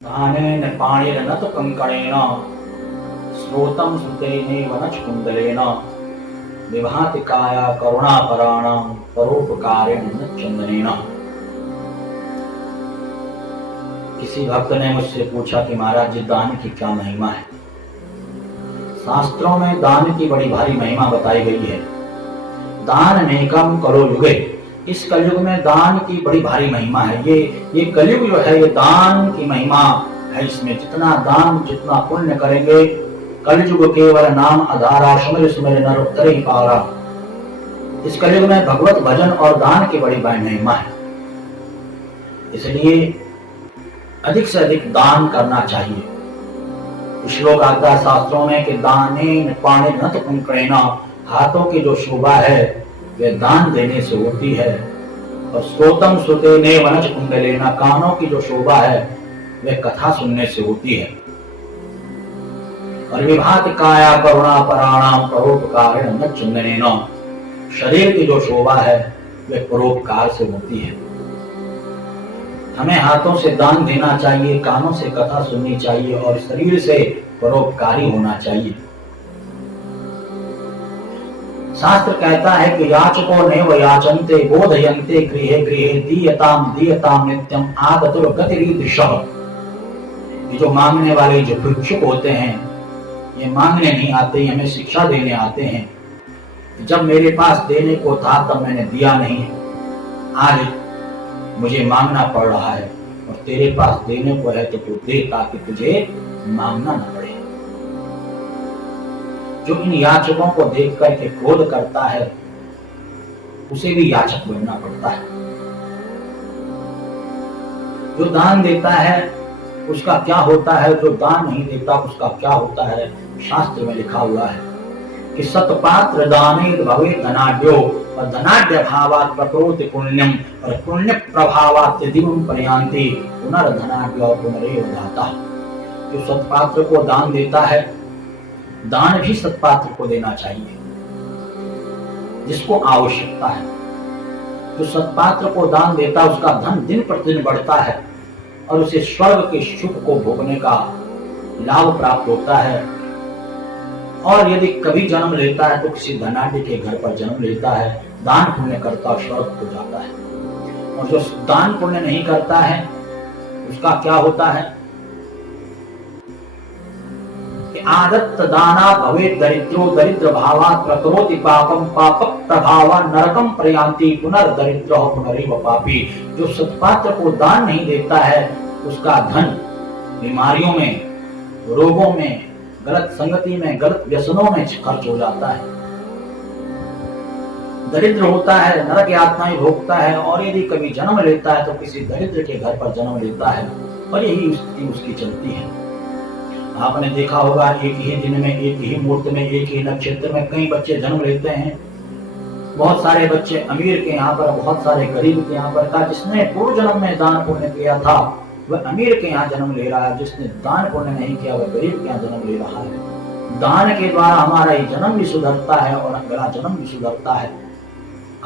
दानेन पाणिर्न तु कंकणेन स्रोतं सुतेनैव न च कुण्डलेन विभाति काया करुणापराणां परोपकारेण न चंदनेन। किसी भक्त ने मुझसे पूछा कि महाराज जी दान की क्या महिमा है। शास्त्रों में दान की बड़ी भारी महिमा बताई गई है। दान नेकम करो युगे, इस कलयुग में दान की बड़ी भारी महिमा है। ये कलयुग जो है ये दान की महिमा है। इसमें जितना दान जितना पुण्य करेंगे, कलयुग केवल नाम आधारा सुमिर सुमिर नर उतरे ही पारा। इस कलयुग में भगवत भजन और दान की बड़ी भारी महिमा है। इसलिए अधिक से अधिक दान करना चाहिए। श्लोक आता है शास्त्रों में कि दानेन पाणिर्न तु कंकणेन, हाथों की जो शोभा है वे दान देने से होती है। और श्रोतं सुतेनैव न च कुण्डलेन, कानों की जो शोभा है वे कथा सुनने से होती है। और विभाति काया करुणापराणां परोपकारेण न चंदनेन, शरीर की जो शोभा है वे परोपकार से होती है। हमें हाथों से दान देना चाहिए, कानों से कथा सुननी चाहिए और शरीर से परोपकारी होना चाहिए। शास्त्र कहता है कि याचको नैव याचन्ते बोधयन्ते गृहे गृहे दीयताम दीयताम नित्यम आगतुर गतिरीदृशः। ये जो मांगने वाले जो भिक्षुक होते हैं ये मांगने नहीं आते, हमें शिक्षा देने आते हैं। जब मेरे पास देने को था तब मैंने दिया नहीं, आज मुझे मांगना पड़ रहा है और तेरे पास देने को है तो तू दे ताकि तुझे मांगना न पड़े। जो इन याचकों को देख करके क्रोध करता है उसे भी याचक बनना पड़ता है। जो दान देता है उसका क्या होता है, जो दान नहीं देता उसका क्या होता है। शास्त्र में लिखा हुआ है कि सतपात्र दानेद भवेत् धनाढ्यो, और धनाढ्य भावात् प्रकरोति पुण्यम, और पुण्य प्रभावात् दिवं प्रयान्ति पुनर्धनाढ्यो पुनरेव दाता। जो सतपात्र को दान देता है, दान भी सतपात्र को देना चाहिए जिसको आवश्यकता है। जो सतपात्र को दान देता है उसका धन दिन प्रतिदिन बढ़ता है और उसे स्वर्ग के सुख को भोगने का लाभ प्राप्त होता है। और यदि कभी जन्म लेता है तो किसी धनाढ्य के घर पर जन्म लेता है, दान पुण्य करता स्वर्ग को जाता है। और जो दान पुण्य नहीं करता है उसका क्या होता है कि आदत्त दाना भवेत् दरिद्रो दरिद्र भावात् प्रकरोति पापम पाप प्रभावा नरकम प्रयान्ति पुनर्दरिद्रो पुनरेव पापी। जो सत्पात्र को दान नहीं देता है उसका धन बीमारियों में, रोगों में, गलत संगति में, गलत व्यसनों में खर्च हो जाता है, दरिद्र होता है, नरक यातनाएं भोगता है। और यदि कभी जन्म लेता है तो किसी दरिद्र के घर पर जन्म लेता है और यही स्थिति उसकी चलती है। आपने देखा होगा एक ही दिन में, एक ही मुहूर्त में, एक ही नक्षत्र में कई बच्चे जन्म लेते हैं। बहुत सारे बच्चे अमीर के यहाँ पर, बहुत सारे गरीब के यहाँ पर था। जिसने पूर्व जन्म में दान पुण्य किया था वह अमीर के यहाँ जन्म ले रहा है, जिसने दान पुण्य नहीं किया वह गरीब के यहाँ जन्म ले रहा है। दान के द्वारा हमारा ये जन्म भी सुधरता है और अगला जन्म भी सुधरता है।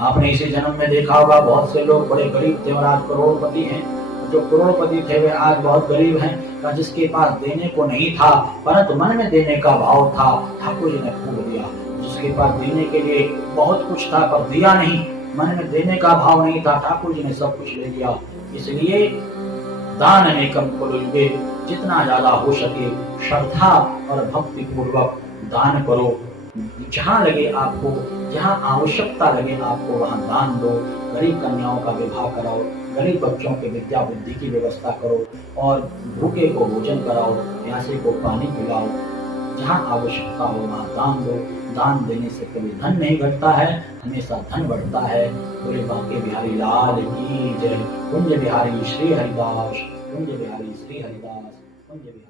आपने इसी जन्म में देखा होगा बहुत से लोग बड़े गरीब थे और आज करोड़पति हैं। जो करोड़पति थे वे आज बहुत गरीब हैं। जिसके पास देने को नहीं था परंतु मन में देने का भाव था, ठाकुर जी ने खूब दिया। जिसके पास देने के लिए बहुत कुछ था पर दिया नहीं, मन में देने का भाव नहीं था, ठाकुर जी ने सब कुछ ले लिया। इसलिए दान नेकम करो युगे, जितना ज्यादा हो सके श्रद्धा और भक्ति पूर्वक दान करो। जहाँ लगे आपको, जहाँ आवश्यकता लगे आपको वहाँ दान दो। गरीब कन्याओं का विवाह कराओ, गरीब बच्चों के विद्या बुद्धि की व्यवस्था करो और भूखे को भोजन कराओ, प्यासे को पानी पिलाओ। जहाँ आवश्यकता हो वहाँ दान दो। दान देने से कभी धन नहीं घटता है, हमेशा धन बढ़ता है। बोले बांके बिहारी लाल की जय। कुंज बिहारी श्री हरिदास, कुंज बिहारी श्री हरिदास, कुंज बिहारी।